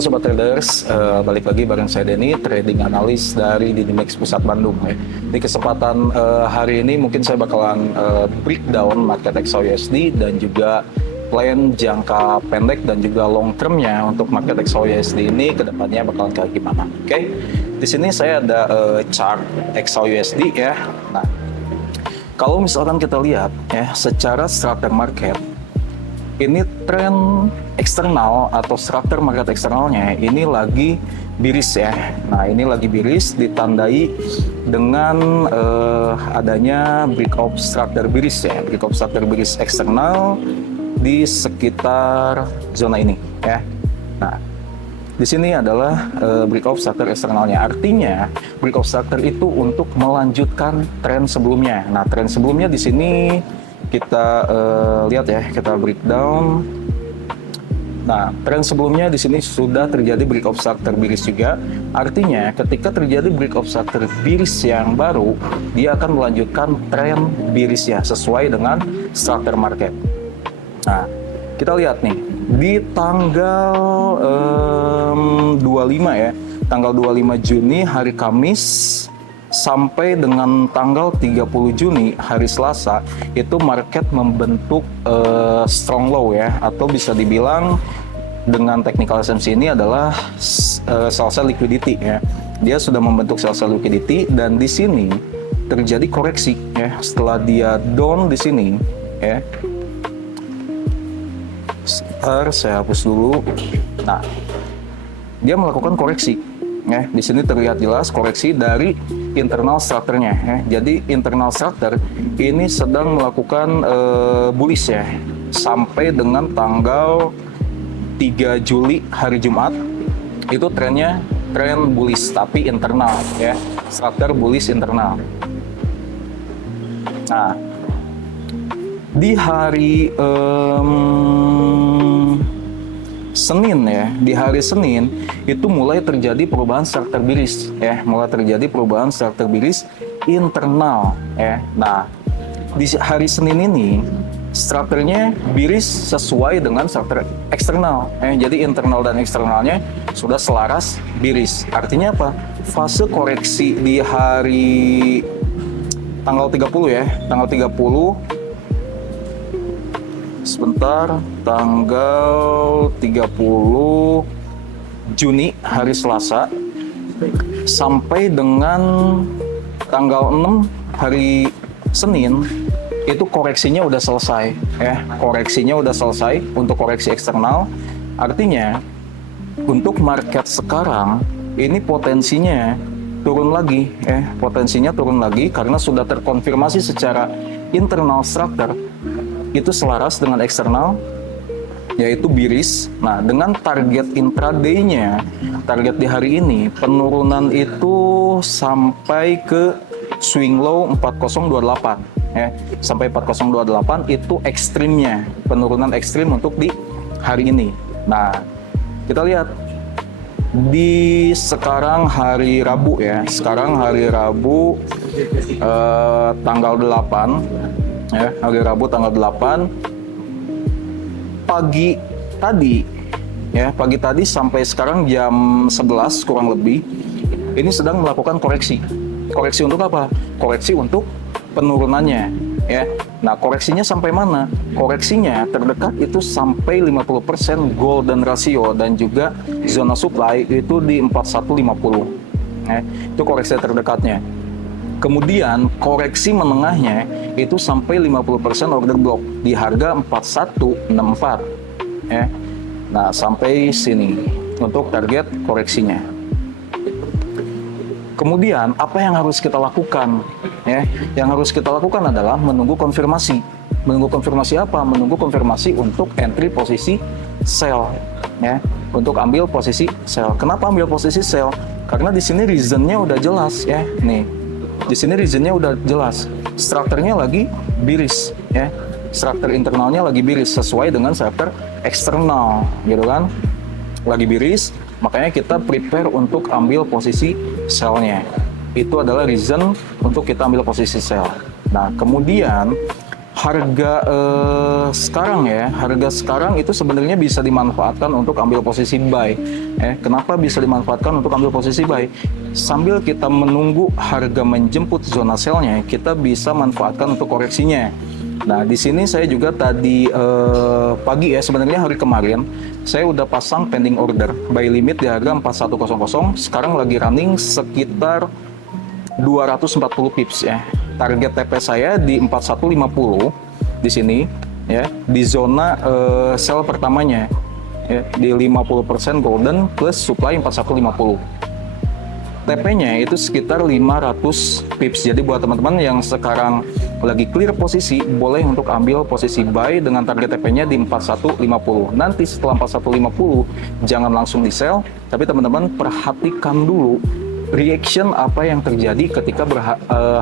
Halo Sobat Traders, balik lagi bareng saya Denny, trading analis dari Dinimax Pusat Bandung. Di kesempatan hari ini mungkin saya bakalan breakdown market XAUUSD dan juga plan jangka pendek dan juga long termnya untuk market XAUUSD ini kedepannya bakalan kayak gimana. Oke, di sini saya ada chart XAUUSD ya. Nah, kalau misalkan kita lihat ya secara structure market, ini tren eksternal atau struktur market eksternalnya ini lagi biris ya. Nah, ini lagi biris ditandai dengan adanya breakout struktur biris ya. Breakout struktur biris eksternal di sekitar zona ini ya. Nah, di sini adalah breakout struktur eksternalnya. Artinya breakout struktur itu untuk melanjutkan tren sebelumnya. Nah, tren sebelumnya di sini kita lihat ya, kita breakdown. Nah, tren sebelumnya di sini sudah terjadi breakout struktur biris juga. Artinya, ketika terjadi breakout struktur biris yang baru, dia akan melanjutkan tren birisnya sesuai dengan struktur market. Nah, kita lihat nih di tanggal 25 ya, tanggal 25 Juni hari Kamis sampai dengan tanggal 30 Juni hari Selasa itu market membentuk strong low ya, atau bisa dibilang dengan technical SMC ini adalah sell liquidity ya. Dia sudah membentuk sell liquidity dan di sini terjadi koreksi ya. Setelah dia down di sini ya. Sebentar, saya hapus dulu. Nah, dia melakukan koreksi ya. Di sini terlihat jelas koreksi dari internal strukturnya ya. Jadi internal struktur ini sedang melakukan bullish ya sampai dengan tanggal 3 Juli hari Jumat itu trennya tren bullish tapi internal ya, struktur bullish internal. Nah, di hari Senin ya, di hari Senin itu mulai terjadi perubahan struktur biris ya, mulai terjadi perubahan struktur biris internal ya. Nah, di hari Senin ini strukturnya biris sesuai dengan struktur eksternal ya. Jadi internal dan eksternalnya sudah selaras biris. Artinya apa? Fase koreksi di hari tanggal 30 ya, tanggal 30 sebentar, tanggal 30 Juni hari Selasa sampai dengan tanggal 6 hari Senin itu koreksinya udah selesai ya. Koreksinya udah selesai untuk koreksi eksternal. Artinya untuk market sekarang ini potensinya turun lagi ya. Potensinya turun lagi karena sudah terkonfirmasi secara internal struktur itu selaras dengan eksternal yaitu biris. Nah, dengan target intraday-nya, target di hari ini penurunan itu sampai ke swing low 4028 ya. Sampai 4028 itu ekstrimnya, penurunan ekstrim untuk di hari ini. Nah, kita lihat di sekarang hari Rabu ya. Sekarang hari Rabu tanggal 8 ya, hari Rabu tanggal 8 pagi tadi ya, pagi tadi sampai sekarang jam 11 kurang lebih ini sedang melakukan koreksi. Koreksi untuk apa? Koreksi untuk penurunannya ya. Nah, koreksinya sampai mana? Koreksinya terdekat itu sampai 50% golden ratio dan juga zona supply itu di 4150 ya. Itu koreksi terdekatnya. Kemudian koreksi menengahnya itu sampai 50% order block di harga 4164 ya. Nah, sampai sini untuk target koreksinya. Kemudian apa yang harus kita lakukan ya? Yang harus kita lakukan adalah menunggu konfirmasi. Menunggu konfirmasi apa? Menunggu konfirmasi untuk entry posisi sell ya. Untuk ambil posisi sell. Kenapa ambil posisi sell? Karena di sini reasonnya udah jelas ya. Nih, di sini reasonnya udah jelas, strukturnya lagi biris ya, struktur internalnya lagi biris sesuai dengan struktur eksternal gitu kan, lagi biris, makanya kita prepare untuk ambil posisi sell-nya. Itu adalah reason untuk kita ambil posisi sell. Nah, kemudian harga sekarang itu sebenarnya bisa dimanfaatkan untuk ambil posisi buy. Kenapa bisa dimanfaatkan untuk ambil posisi buy? Sambil kita menunggu harga menjemput zona sell-nya, kita bisa manfaatkan untuk koreksinya. Nah, di sini saya juga tadi pagi ya, sebenarnya hari kemarin saya udah pasang pending order buy limit di harga 4100, sekarang lagi running sekitar 240 pips ya. Target TP saya di 4150 di sini ya, di zona sell pertamanya ya, di 50% golden plus supply 4150. TP-nya itu sekitar 500 pips. Jadi buat teman-teman yang sekarang lagi clear posisi, boleh untuk ambil posisi buy dengan target TP-nya di 4150. Nanti setelah 4150, jangan langsung di sell, tapi teman-teman perhatikan dulu reaction apa yang terjadi ketika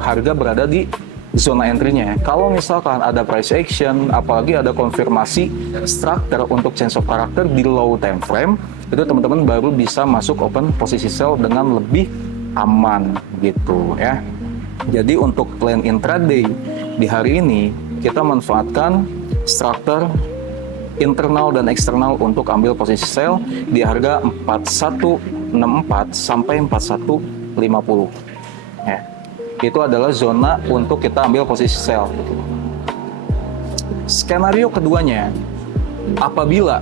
harga berada di zona entry-nya. Kalau misalkan ada price action, apalagi ada konfirmasi structure untuk change of character di low time frame, itu teman-teman baru bisa masuk open posisi sell dengan lebih aman gitu ya. Jadi untuk plan intraday di hari ini kita manfaatkan structure internal dan eksternal untuk ambil posisi sell di harga 4164 sampai 4150 ya. Itu adalah zona untuk kita ambil posisi sell. Skenario keduanya, apabila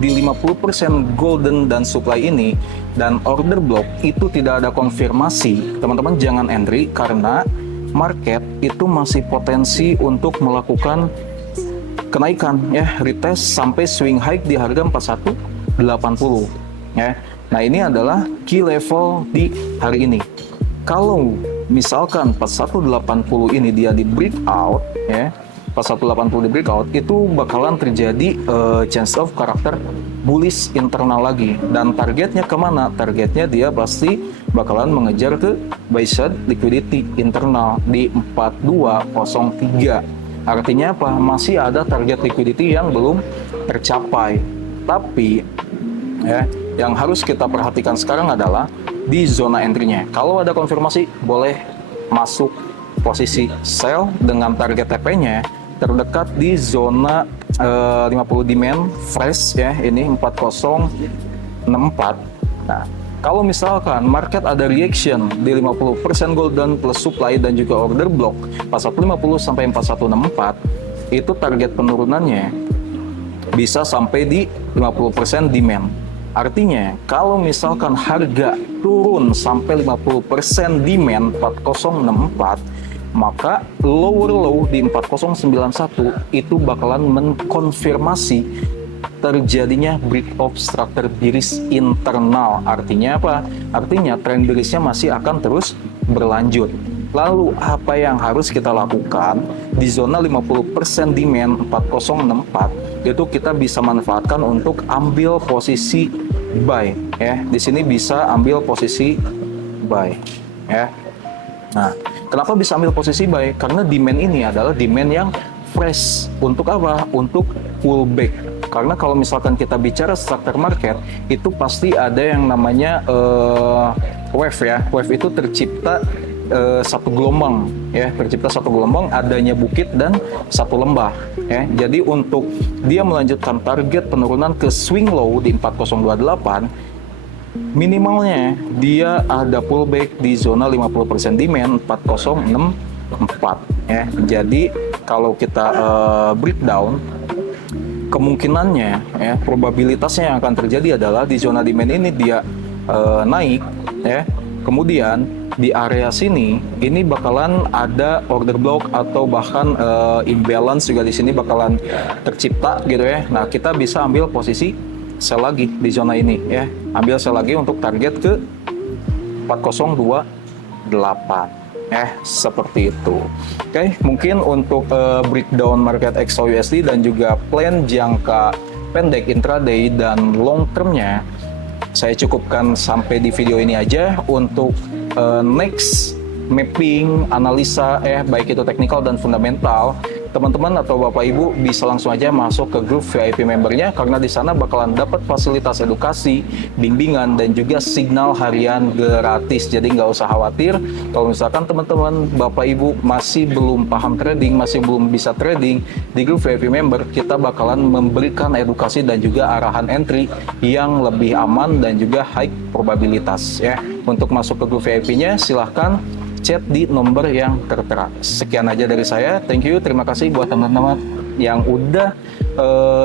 di 50% golden dan supply ini dan order block itu tidak ada konfirmasi, teman-teman jangan entry karena market itu masih potensi untuk melakukan kenaikan ya, retest sampai swing high di harga 4180 ya. Nah, ini adalah key level di hari ini. Kalau misalkan 4180 ini dia di breakout ya, 4180 di breakout, itu bakalan terjadi chance of character bullish internal lagi. Dan targetnya kemana? Targetnya dia pasti bakalan mengejar ke buy side liquidity internal di 4203. Artinya apa? Masih ada target liquidity yang belum tercapai. Tapi ya, yang harus kita perhatikan sekarang adalah di zona entry-nya. Kalau ada konfirmasi, boleh masuk posisi sell dengan target TP-nya terdekat di zona 50 demand fresh ya, ini 4064. Nah, kalau misalkan market ada reaction di 50% golden plus supply dan juga order block 4150 sampai 4164, itu target penurunannya bisa sampai di 50% demand. Artinya, kalau misalkan harga turun sampai 50% demand 4064, maka lower low di 4091 itu bakalan mengkonfirmasi terjadinya break of structure bearish internal. Artinya apa? Artinya tren bearishnya masih akan terus berlanjut. Lalu apa yang harus kita lakukan di zona 50% demand 4064 itu kita bisa manfaatkan untuk ambil posisi buy ya. Di sini bisa ambil posisi buy ya. Nah, kenapa bisa ambil posisi buy? Karena demand ini adalah demand yang fresh. Untuk apa? Untuk pullback. Karena kalau misalkan kita bicara structure market, itu pasti ada yang namanya wave ya. Wave itu tercipta satu gelombang ya, tercipta satu gelombang, adanya bukit dan satu lembah ya. Jadi untuk dia melanjutkan target penurunan ke swing low di 4028, minimalnya dia ada pullback di zona 50% demand 4064 ya. Jadi kalau kita breakdown, kemungkinannya ya, probabilitasnya yang akan terjadi adalah di zona demand ini dia naik ya. Kemudian di area sini ini bakalan ada order block atau bahkan imbalance juga di sini bakalan tercipta gitu ya. Nah, kita bisa ambil posisi sell lagi di zona ini ya. Ambil sell lagi untuk target ke 4028 seperti itu. Oke, mungkin untuk breakdown market XAUUSD dan juga plan jangka pendek intraday dan long termnya saya cukupkan sampai di video ini aja. Untuk next mapping analisa baik itu teknikal dan fundamental, teman-teman atau Bapak Ibu bisa langsung aja masuk ke grup VIP membernya, karena di sana bakalan dapat fasilitas edukasi, bimbingan, dan juga signal harian gratis. Jadi nggak usah khawatir kalau misalkan teman-teman Bapak Ibu masih belum paham trading, masih belum bisa trading, di grup VIP member kita bakalan memberikan edukasi dan juga arahan entry yang lebih aman dan juga high probabilitas ya. Untuk masuk ke grup VIP-nya silahkan chat di nomor yang tertera. Sekian aja dari saya. Thank you. Terima kasih buat teman-teman yang udah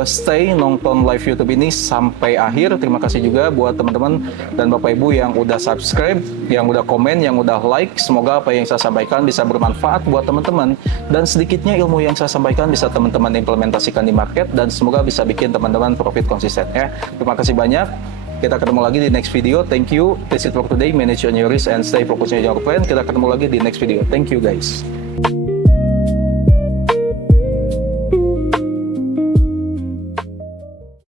stay nonton live YouTube ini sampai akhir. Terima kasih juga buat teman-teman dan Bapak Ibu yang udah subscribe, yang udah komen, yang udah like. Semoga apa yang saya sampaikan bisa bermanfaat buat teman-teman, dan sedikitnya ilmu yang saya sampaikan bisa teman-teman implementasikan di market, dan semoga bisa bikin teman-teman profit konsisten ya. Terima kasih banyak. Kita ketemu lagi di next video. Thank you. That's it for today. Manage your risk and stay focused on your plan. Kita ketemu lagi di next video. Thank you guys.